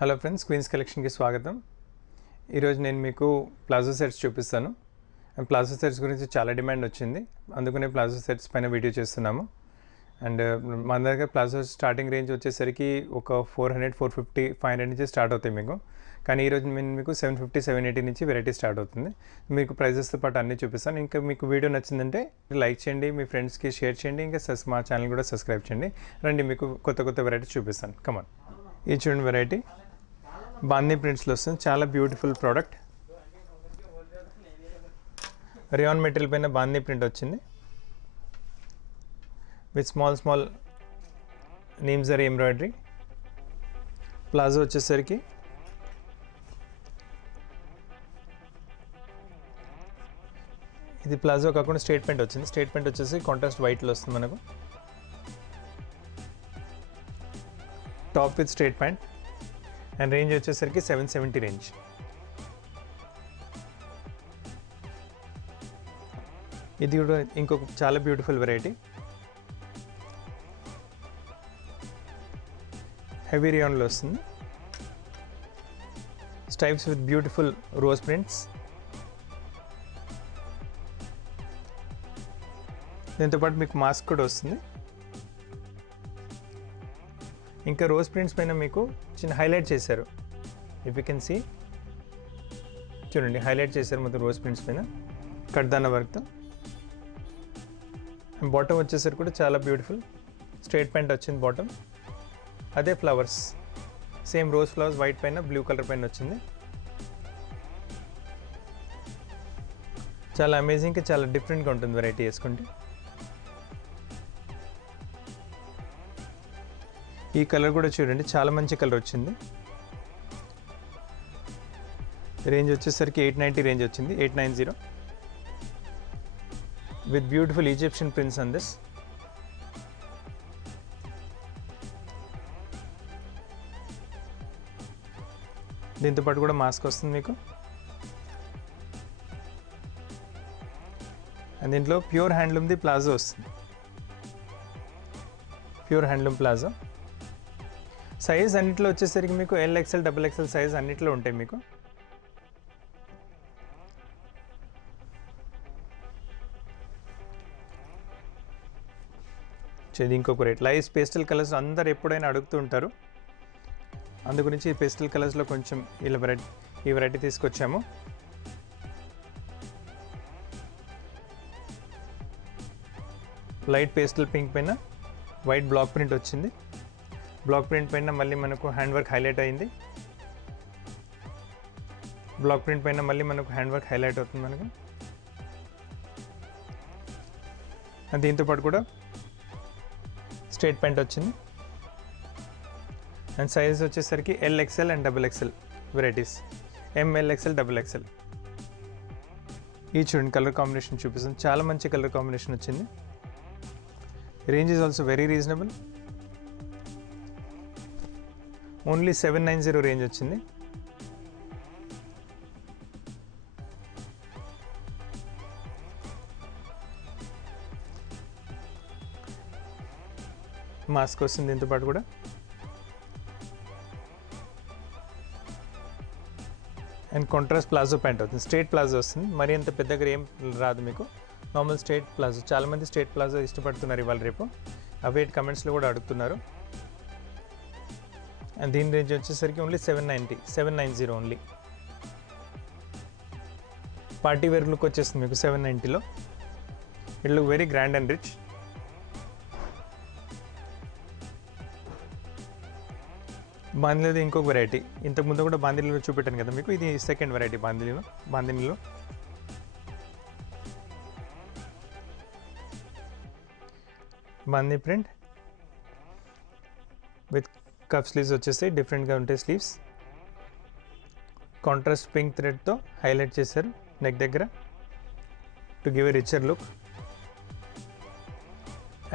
Hello friends, queens కలెక్షన్కి స్వాగతం. ఈరోజు నేను మీకు ప్లాజో సెట్స్ చూపిస్తాను. ప్లాజో సెట్స్ గురించి చాలా డిమాండ్ వచ్చింది, అందుకనే ప్లాజో సెట్స్ పైన వీడియో చేస్తున్నాము. అండ్ మన దగ్గర ప్లాజో స్టార్టింగ్ రేంజ్ వచ్చేసరికి ఒక 400, 450, 500 నుంచి స్టార్ట్ అవుతాయి మీకు. కానీ ఈరోజు నేను మీకు 750, 780 నుంచి వెరైటీ స్టార్ట్ అవుతుంది. మీకు ప్రైజెస్తో పాటు అన్నీ చూపిస్తాను. ఇంకా మీకు వీడియో నచ్చిందంటే లైక్ చేయండి, మీ ఫ్రెండ్స్కి షేర్ చేయండి, ఇంకా మా ఛానల్ కూడా సబ్స్క్రైబ్ చేయండి. రండి, మీకు కొత్త కొత్త వెరైటీస్ చూపిస్తాను. కమాన్, ఈ చూడండి వెరైటీ బాందీ ప్రింట్స్లో వస్తుంది. చాలా బ్యూటిఫుల్ ప్రోడక్ట్. రియాన్ మెటీరియల్ పైన బాందీ ప్రింట్ వచ్చింది with small neem zari embroidery. Palazzo వచ్చేసరికి ఇది ప్లాజో కాకుండా స్ట్రేట్ ప్యాంట్ వచ్చింది. స్ట్రేట్ ప్యాంట్ వచ్చేసి కాంట్రాస్ట్ వైట్లో వస్తుంది మనకు. Top with straight pant and range వచ్చేసరికి 770 రేంజ్. ఇది కూడా ఇంకొక చాలా బ్యూటిఫుల్ వెరైటీ. హెవీ రియాన్లో వస్తుంది. స్టైప్స్ విత్ బ్యూటిఫుల్ రోజ్ ప్రింట్స్. దీంతోపాటు మీకు మాస్క్ కూడా వస్తుంది. ఇంకా రోజ్ ప్రింట్స్ పైన మీకు చిన్న హైలైట్ చేశారు. ఇఫ్ యూ కెన్ సీ, చూడండి హైలైట్ చేశారు మొత్తం రోజ్ ప్రింట్స్ పైన కడ్దానా వర్క్తో. బాటమ్ వచ్చేసరికి కూడా చాలా బ్యూటిఫుల్ స్ట్రేట్ ప్యాంట్ వచ్చింది బాటమ్. అదే flowers, same rose flowers white పైన బ్లూ కలర్ పైన వచ్చింది. చాలా అమేజింగ్గా చాలా డిఫరెంట్గా ఉంటుంది వెరైటీ వేసుకుంటే. ఈ కలర్ కూడా చూడండి, చాలా మంచి కలర్ వచ్చింది. రేంజ్ వచ్చేసరికి 890 రేంజ్ వచ్చింది, 890 with beautiful Egyptian prints on this. దీంతో పాటు కూడా మాస్క్ వస్తుంది మీకు. అండ్ దీంట్లో ప్యూర్ హ్యాండ్లూమ్ది ప్లాజో వస్తుంది. Pure handloom palazzo. సైజ్ అన్నిట్లో వచ్చేసరికి మీకు LXL, XXL సైజ్ అన్నిట్లో ఉంటాయి మీకు. ఇది ఇంకొక రేట్. లైట్ పేస్టల్ కలర్స్ అందరు ఎప్పుడైనా అడుగుతూ ఉంటారు, అందు గురించి ఈ పేస్టల్ కలర్స్లో కొంచెం ఈ వెరైటీ తీసుకొచ్చాము. లైట్ పేస్టల్ పింక్ పైన వైట్ బ్లాక్ ప్రింట్ వచ్చింది. బ్లాక్ ప్రింట్ పైన మళ్ళీ మనకు హ్యాండ్ వర్క్ హైలైట్ అయింది. బ్లాక్ ప్రింట్ పైన మళ్ళీ మనకు హ్యాండ్ వర్క్ హైలైట్ అవుతుంది మనకు. దీంతోపాటు కూడా స్ట్రేట్ ప్యాంట్ వచ్చింది. అండ్ సైజ్ వచ్చేసరికి LXL and XXL varieties, MLXL, XXL. ఈ చూడండి కలర్ కాంబినేషన్ చూపిస్తుంది, చాలా మంచి కలర్ కాంబినేషన్ వచ్చింది. Range is also very reasonable. Only 790 range వచ్చింది. మాస్క్ వస్తుంది దీంతో పాటు కూడా. అండ్ కాంట్రాస్ట్ ప్లాజో ప్యాంట్ అవుతుంది. స్ట్రేట్ ప్లాజో వస్తుంది, మరి అంత పెద్దగా ఏం రాదు మీకు. Normal straight palazzo. చాలామంది స్ట్రేట్ ప్లాజో ఇష్టపడుతున్నారు ఇవాళ రేపు, అవే కమెంట్స్లో కూడా అడుగుతున్నారు. అండ్ దీని రేంజ్ వచ్చేసరికి only 790 only. Party wear look వచ్చేస్తుంది మీకు 790లో. It look very grand and rich. బాందినీలో ఇంకొక వెరైటీ. ఇంతకుముందు కూడా బాందినీలో చూపెట్టాను కదా మీకు, ఇది సెకండ్ వెరైటీ బాందినీలో. Bandhi print with cap sleeves వచ్చేసి డిఫరెంట్గా ఉంటాయి స్లీవ్స్. కాంట్రాస్ట్ పింక్ థ్రెడ్తో హైలైట్ చేశారు నెక్ దగ్గర to give a richer look.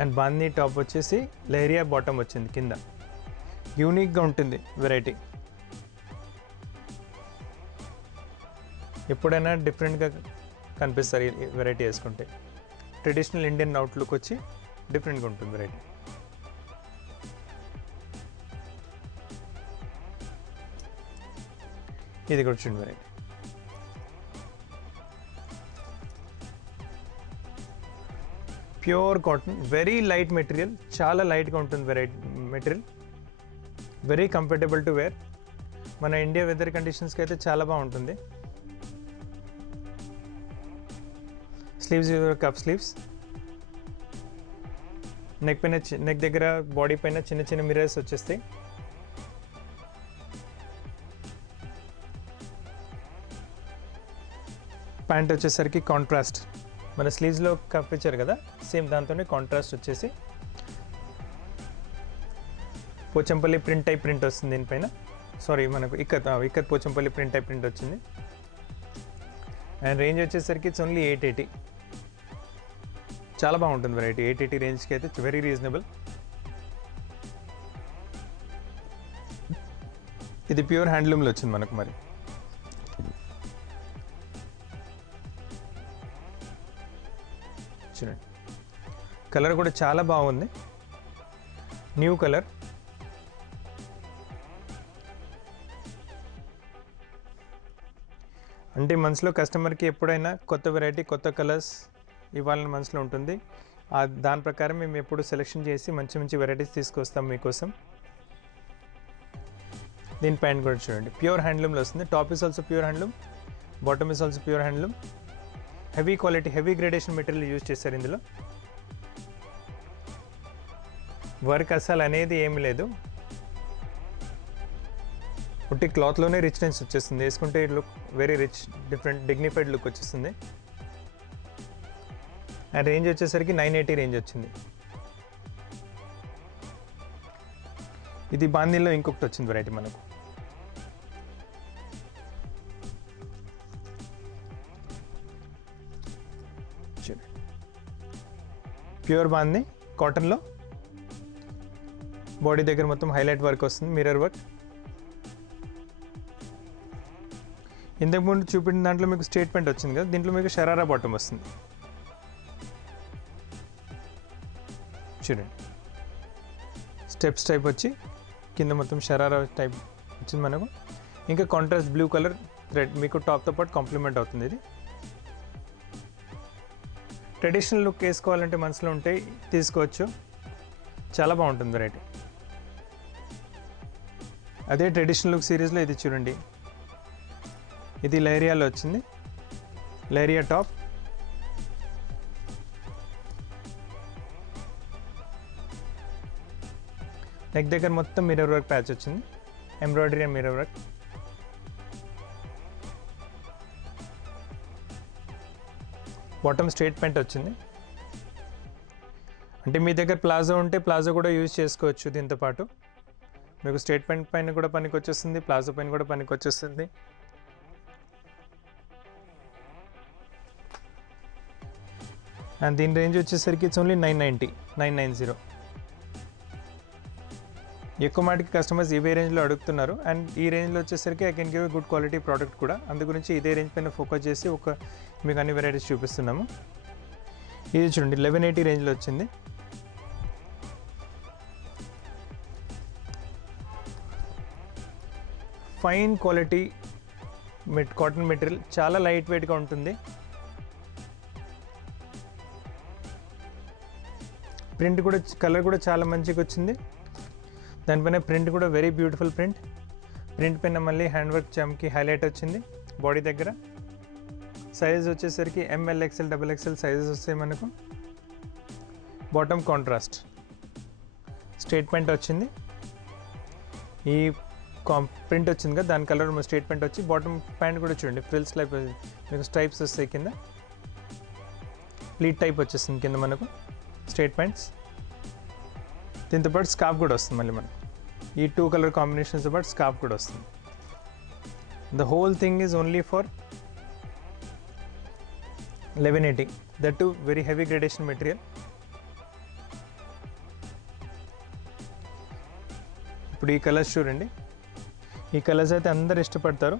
And bandhi top వచ్చేసి లెహరియా బాటమ్ వచ్చింది కింద. యూనిక్గా ఉంటుంది వెరైటీ. ఎప్పుడైనా డిఫరెంట్గా కనిపిస్తారు ఈ వెరైటీ వేసుకుంటే. ట్రెడిషనల్ ఇండియన్ అవుట్లుక్ వచ్చి డిఫరెంట్గా ఉంటుంది వెరైటీ. ఇది కూడా చూడండి variety. Pure cotton, very light material, చాలా లైట్గా ఉంటుంది variety material, very comfortable to wear. మన ఇండియా వెదర్ కండిషన్స్కి అయితే చాలా బాగుంటుంది. స్లీవ్స్ కప్ స్లీవ్స్, నెక్ పైన నెక్ దగ్గర బాడీ పైన చిన్న చిన్న మిర్రర్స్ వచ్చేస్తాయి. ప్యాంట్ వచ్చేసరికి కాంట్రాస్ట్, మన స్లీవ్స్లో కప్ ఇచ్చారు కదా సేమ్ దాంతోనే కాంట్రాస్ట్ వచ్చేసి పోచంపల్లి ప్రింట్ టైప్ ప్రింట్ వస్తుంది దీనిపైన. సారీ, మనకు Ikat Pochampally print type print వచ్చింది. అండ్ రేంజ్ వచ్చేసరికి ఇట్స్ ఓన్లీ 880. చాలా బాగుంటుంది వెరైటీ. 880 రేంజ్కి అయితే వెరీ రీజనబుల్. ఇది ప్యూర్ హ్యాండ్లూమ్లో వచ్చింది మనకు. మరి చూడండి, కలర్ కూడా చాలా బాగుంది, న్యూ కలర్. అంటే మనసులో కస్టమర్కి ఎప్పుడైనా కొత్త వెరైటీ, కొత్త కలర్స్ ఇవ్వాలని మనసులో ఉంటుంది. దాని ప్రకారం మేము ఎప్పుడు సెలెక్షన్ చేసి మంచి మంచి వెరైటీస్ తీసుకొస్తాం మీకోసం. దీని ప్యాంట్ కూడా చూడండి, ప్యూర్ హ్యాండ్లూమ్లో వస్తుంది. Top is also pure handloom, bottom is also pure handloom. Heavy quality, heavy gradation material use చేశారు ఇందులో. వర్క్ అసలు అనేది ఏమి లేదు, ఉట్టి క్లాత్లోనే రిచ్నెస్ వచ్చేస్తుంది. వేసుకుంటే look very rich, different dignified look వచ్చేస్తుంది. అండ్ రేంజ్ వచ్చేసరికి 980 రేంజ్ వచ్చింది. ఇది బాందీలో ఇంకొకటి వచ్చింది వెరైటీ మనకు. ప్యూర్ బాందీ కాటన్లో, బాడీ దగ్గర మొత్తం హైలైట్ వర్క్ వస్తుంది, మిర్రర్ వర్క్. ఇంతకుముందు చూపించిన దాంట్లో మీకు స్టేట్మెంట్ వచ్చింది కదా, దీంట్లో మీకు షరారా బాటమ్ వస్తుంది. చూడండి, స్టెప్స్ టైప్ వచ్చి కింద మొత్తం షరారా టైప్ వచ్చింది మనకు. ఇంకా కాంట్రాస్ట్ బ్లూ కలర్ థ్రెడ్ మీకు టాప్తో పాటు కాంప్లిమెంట్ అవుతుంది. ఇది ట్రెడిషనల్ లుక్ వేసుకోవాలంటే మనసులో ఉంటే తీసుకోవచ్చు, చాలా బాగుంటుంది వెరైటీ. అదే ట్రెడిషనల్ లుక్ సిరీస్లో ఇది చూడండి, ఇది లైరియాలో వచ్చింది, లైరియా టాప్. నెక్ దగ్గర మొత్తం మిర్రర్ వర్క్ ప్యాచ్ వచ్చింది, embroidery and mirror work. Bottom straight pant వచ్చింది. అంటే మీ దగ్గర ప్లాజో ఉంటే ప్లాజో కూడా యూజ్ చేసుకోవచ్చు. దీంతో పాటు మీకు స్ట్రైట్ ప్యాంట్ పైన కూడా పనికి వచ్చేస్తుంది, ప్లాజో పైన కూడా పనికి వచ్చేస్తుంది. అండ్ దీని రేంజ్ వచ్చేసరికి ఇట్స్ ఓన్లీ 990. ఎక్కువ మాటికి కస్టమర్స్ ఇవే రేంజ్లో అడుగుతున్నారు. అండ్ ఈ రేంజ్లో వచ్చేసరికి I can give a good quality product కూడా. అందు గురించి ఇదే రేంజ్ పైన ఫోకస్ చేసి మీకు అన్ని వెరైటీస్ చూపిస్తున్నాము. ఇది చూడండి, 1180 రేంజ్లో వచ్చింది. ఫైన్ క్వాలిటీ కాటన్ మెటీరియల్, చాలా లైట్ వెయిట్గా ఉంటుంది. ప్రింట్ కూడా, కలర్ కూడా చాలా మంచిగా వచ్చింది. దానిపైన ప్రింట్ కూడా వెరీ బ్యూటిఫుల్ ప్రింట్. ప్రింట్ పైన మళ్ళీ హ్యాండ్ వర్క్ చమ్కి హైలైట్ వచ్చింది బాడీ దగ్గర. సైజ్ వచ్చేసరికి ML, XL, XXL సైజెస్ వస్తాయి మనకు. బాటమ్ కాంట్రాస్ట్, స్ట్రైట్ ప్యాంట్ వచ్చింది. ఈ ప్రింట్ వచ్చింది కదా, దాని కలర్ స్ట్రైట్ ప్యాంట్ వచ్చి బాటమ్ ప్యాంట్ కూడా చూడండి, ఫ్రిల్స్ టైప్ మీకు స్ట్రైప్స్ వస్తాయి కింద. ప్లీట్ టైప్ వచ్చేస్తుంది కింద మనకు స్ట్రైట్ ప్యాంట్స్. దీంతో పాటు స్కార్ఫ్ కూడా వస్తుంది మళ్ళీ మనకు. ఈ 2 కలర్ కాంబినేషన్స్తో పాటు స్కార్ఫ్ కూడా వస్తుంది. The whole thing is only for 1180. That to very heavy gradation material. ఇప్పుడు ఈ కలర్స్ చూడండి, ఈ కలర్స్ అయితే అందరు ఇష్టపడతారు.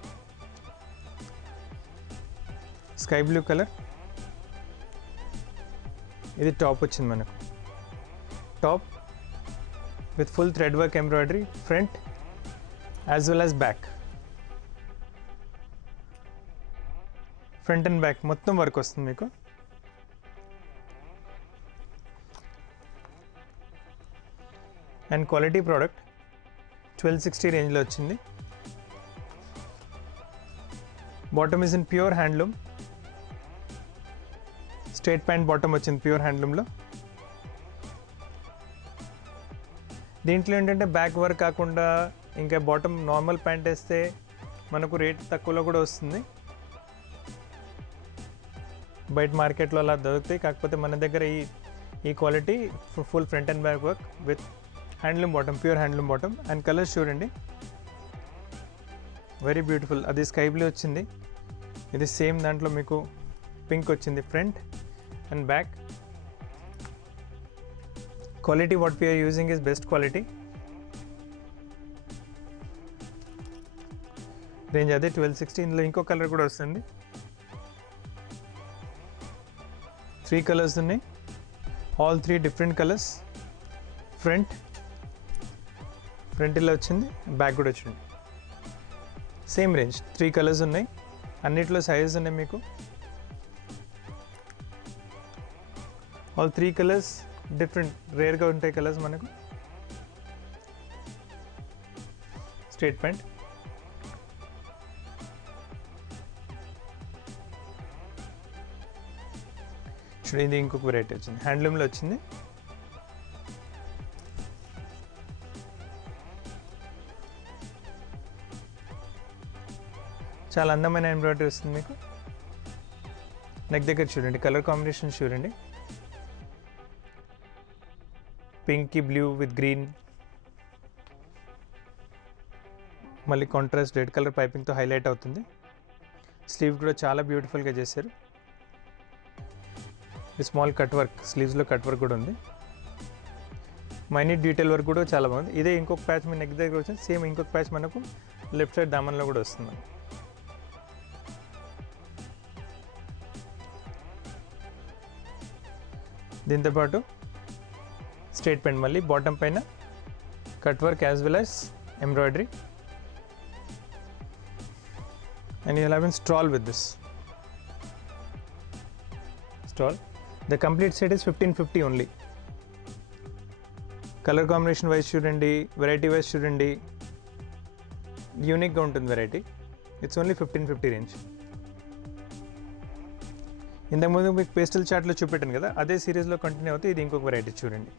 స్కై బ్లూ కలర్, ఇది టాప్ వచ్చింది మనకు. Top with full thread work embroidery front as well as back. Front and back మొత్తం వర్క్ వస్తుంది మీకు. అండ్ క్వాలిటీ ప్రోడక్ట్ 1260 రేంజ్లో వచ్చింది. Bottom is in pure handloom, straight pant bottom వచ్చింది ప్యూర్ హ్యాండ్లూమ్లో. దీంట్లో ఏంటంటే బ్యాక్ వర్క్ కాకుండా ఇంకా బాటమ్ నార్మల్ ప్యాంట్ వేస్తే మనకు రేట్ తక్కువలో కూడా వస్తుంది. బయట మార్కెట్లో అలా దొరుకుతాయి, కాకపోతే మన దగ్గర ఈ quality full front and back work with handloom bottom, pure handloom bottom. And colours చూడండి, వెరీ బ్యూటిఫుల్. అది స్కై బ్లూ వచ్చింది, ఇది సేమ్ దాంట్లో మీకు పింక్ వచ్చింది front and back. Quality what we're using is best quality. Range అదే 1260. ఇందులో ఇంకో కలర్ కూడా వస్తుంది, 3 కలర్స్ ఉన్నాయి, ఆల్ 3 డిఫరెంట్ కలర్స్. ఫ్రంట్ ఇలా వచ్చింది, బ్యాక్ కూడా వచ్చింది. సేమ్ రేంజ్ 3 కలర్స్ ఉన్నాయి, అన్నిట్లో సైజెస్ ఉన్నాయి మీకు. ఆల్ 3 కలర్స్ డిఫరెంట్, రేర్గా ఉంటాయి కలర్స్ మనకు. స్ట్రైట్ ప్యాంట్, చూడండి ఇది ఇంకొక వెరైటీ వచ్చింది, హ్యాండ్లూమ్లో వచ్చింది. చాలా అందమైన ఎంబ్రాయిడరీ వస్తుంది మీకు. నెక్ దగ్గర చూడండి, కలర్ కాంబినేషన్ చూడండి, పింకీ బ్లూ విత్ గ్రీన్, మళ్ళీ కాంట్రాస్ట్ రెడ్ కలర్ పైపింగ్తో హైలైట్ అవుతుంది. స్లీవ్ కూడా చాలా బ్యూటిఫుల్గా చేశారు. స్మాల్ కట్ వర్క్, స్లీవ్స్లో కట్ వర్క్ కూడా ఉంది. మైన్యూట్ డీటెయిల్ వర్క్ కూడా చాలా బాగుంది. ఇదే ఇంకొక ప్యాచ్ మీ నెక్ దగ్గర వచ్చింది, సేమ్ ఇంకొక ప్యాచ్ మనకు లెఫ్ట్ సైడ్ దామన్లో కూడా వస్తుంది. దీంతోపాటు స్ట్రైట్ ప్యాంట్, మళ్ళీ బాటమ్ పైన cut work as well as embroidery. And you have stole with this stole. The complete set is 1550 only. Colour combination wise చూడండి, వెరైటీ వైజ్ చూడండి, యూనిక్గా ఉంటుంది వెరైటీ. It's only 1550 range. ఇంతకుముందు మీకు పేస్టల్ చార్ట్లో చూపెట్టాను కదా, అదే సిరీస్లో కంటిన్యూ అవుతుంది. ఇది ఇంకొక వెరైటీ చూడండి.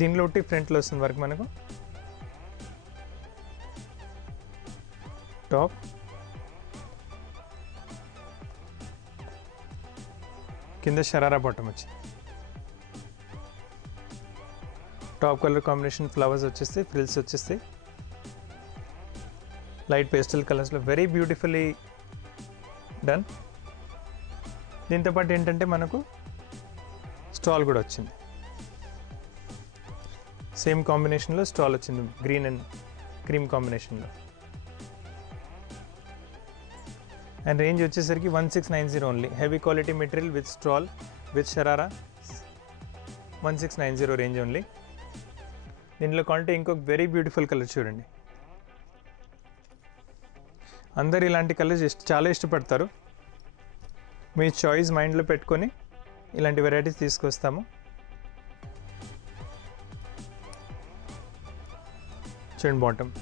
దీనిలో ఒకటి ఫ్రంట్లో వస్తుంది వర్క్ మనకు. టాప్, కింద షరారా బాటమ్ వచ్చింది. టాప్ కలర్ కాంబినేషన్ ఫ్లవర్స్ వచ్చేస్తాయి, ఫ్రిల్స్ వచ్చేస్తాయి, లైట్ పేస్టల్ కలర్స్లో వెరీ బ్యూటిఫుల్లీ డన్. దీంతోపాటు ఏంటంటే మనకు స్టాల్ కూడా వచ్చింది, సేమ్ కాంబినేషన్లో స్టాల్ వచ్చింది, గ్రీన్ అండ్ క్రీమ్ కాంబినేషన్లో. అండ్ రేంజ్ వచ్చేసరికి 1690 only. Heavy quality material with stall with sharara, 1690 range only. దీంట్లో క్వాలిటీ ఇంకొక వెరీ బ్యూటిఫుల్ కలర్ చూడండి. అందరు ఇలాంటి కలర్స్ చాలా ఇష్టపడతారు. మీ చాయిస్ మైండ్లో పెట్టుకొని ఇలాంటి వెరైటీస్ తీసుకొస్తాము. చూడండి bottom,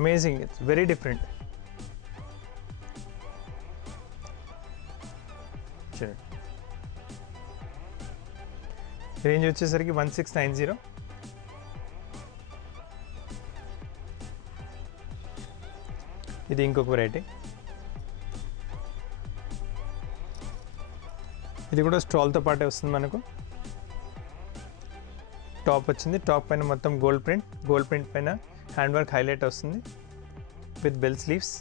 amazing, it's very different. చూడండి రేంజ్ వచ్చేసరికి 1690. ఇది ఇంకొక వెరైటీ, ఇది కూడా స్టాల్తో పాటే వస్తుంది మనకు. టాప్ వచ్చింది, టాప్ పైన మొత్తం గోల్డ్ ప్రింట్ పైన హ్యాండ్ వర్క్ హైలైట్ వస్తుంది విత్ బెల్ స్లీవ్స్.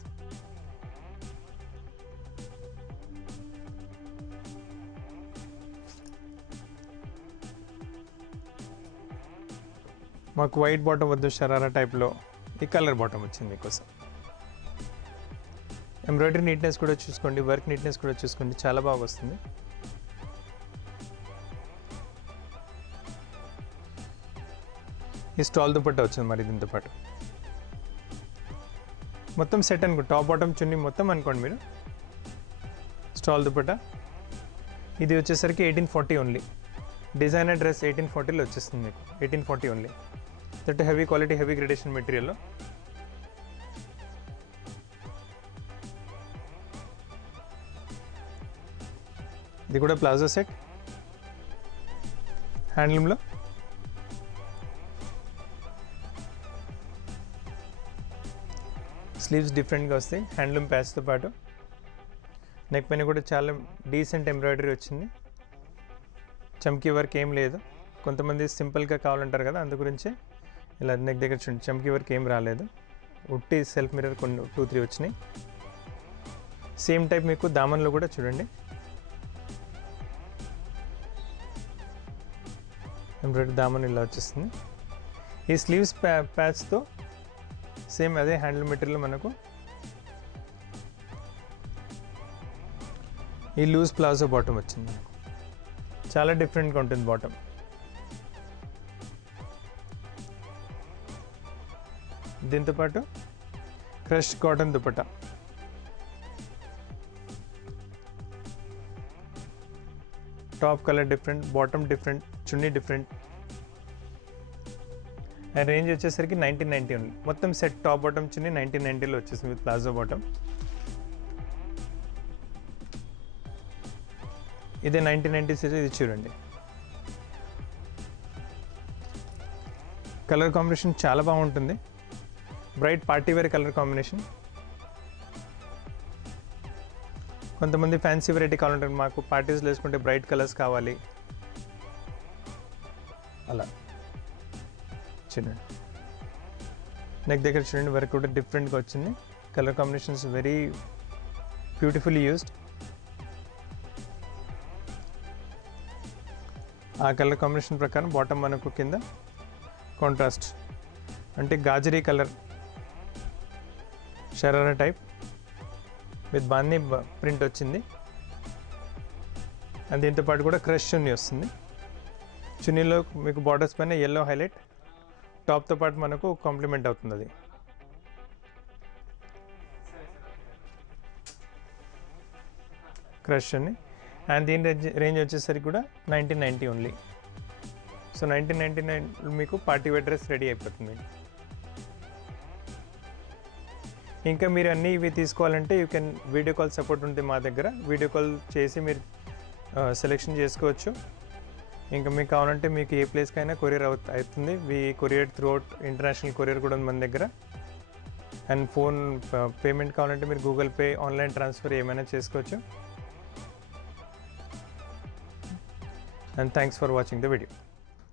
మాకు వైట్ బాటమ్ వద్దు, షరారా టైప్లో ఈ కలర్ బాటమ్ వచ్చింది మీకోసం. ఎంబ్రాయిడరీ నీట్నెస్ కూడా చూసుకోండి, వర్క్ నీట్నెస్ కూడా చూసుకోండి, చాలా బాగా వస్తుంది. ఈ స్టాల్ దుపట్టా వచ్చింది మరి దీంతో పాటు. మొత్తం సెట్ అనుకో, టాప్ బాటమ్ చున్నీ మొత్తం అనుకోండి మీరు. స్టాల్ దుపట్టా ఇది వచ్చేసరికి 1840 ఓన్లీ. డిజైనర్ డ్రెస్ 1840లో వచ్చేస్తుంది మీకు, 1840 only. That heavy quality, heavy gradation మెటీరియల్లో. ఇది కూడా ప్లాజో సెట్ హ్యాండ్లూమ్లో. స్లీవ్స్ డిఫరెంట్గా వస్తాయి హ్యాండ్లూమ్ ప్యాచ్తో పాటు. నెక్ పైన కూడా చాలా డీసెంట్ ఎంబ్రాయిడరీ వచ్చింది. చమ్కీ వర్క్ ఏం లేదు. కొంతమంది సింపుల్గా కావాలంటారు కదా, అందు గురించి ఇలా నెక్ దగ్గర చూడండి, చమ్కీ వర్క్ ఏం రాలేదు. ఉట్టి సెల్ఫ్ మిర్రర్ కొన్ని 2-3 వచ్చినాయి. సేమ్ టైప్ మీకు దామన్లో కూడా చూడండి ఎంబ్రాయిడరీ దామన్ ఇలా వచ్చేస్తుంది. ఈ స్లీవ్స్ ప్యాచ్తో సేమ్ అదే హ్యాండిల్ మెటీరియల్ మనకు ఈ లూజ్ ప్లాజో బాటమ్ వచ్చింది. చాలా డిఫరెంట్గా ఉంటుంది బాటమ్. దీంతోపాటు crush cotton dupatta. Top colour different, bottom different, chunni different. Range వచ్చేసరికి 1990 ఓన్లీ. మొత్తం సెట్ టాప్ బాటమ్ చున్నీ 1990లో వచ్చేసింది విత్ ప్లాజో బాటమ్. ఇదే 1990 సీరీస్. ఇది చూడండి, కలర్ కాంబినేషన్ చాలా బాగుంటుంది. Bright party wear colour combination. కొంతమంది ఫ్యాన్సీ వెరైటీ కావాలంటారు, మాకు పార్టీస్లో వేసుకుంటే బ్రైట్ కలర్స్ కావాలి అలా. చూడండి నెక్ దగ్గర చూడండి, వర్క్ కూడా డిఫరెంట్గా వచ్చింది. Colour combinations very beautifully used. ఆ కలర్ కాంబినేషన్ ప్రకారం బాటమ్ మనకు కింద కాంట్రాస్ట్ అంటే gajari colour sharara type with bandhi print వచ్చింది. అండ్ దీంతో పాటు కూడా క్రష్ చున్నీ వస్తుంది. చున్నీలో మీకు బార్డర్స్ పైన ఎల్లో హైలైట్, టాప్తో పాటు మనకు కాంప్లిమెంట్ అవుతుంది అది. Crush chunni. అండ్ దీని రేంజ్ వచ్చేసరికి కూడా 1990 ఓన్లీ. సో 1999 మీకు పార్టీ వేర్ డ్రెస్ రెడీ అయిపోతుంది. ఇంకా మీరు అన్నీ ఇవి తీసుకోవాలంటే you can video call support ఉంటుంది మా దగ్గర. వీడియో కాల్ చేసి మీరు సెలెక్షన్ చేసుకోవచ్చు. ఇంకా మీకు కావాలంటే మీకు ఏ ప్లేస్కైనా కొరియర్ అవుతుంది. Courier through out international courier కూడా ఉంది మన దగ్గర. అండ్ ఫోన్ పేమెంట్ కావాలంటే మీరు గూగుల్ పే, ఆన్లైన్ ట్రాన్స్ఫర్ ఏమైనా చేసుకోవచ్చు. And thanks for watching the video.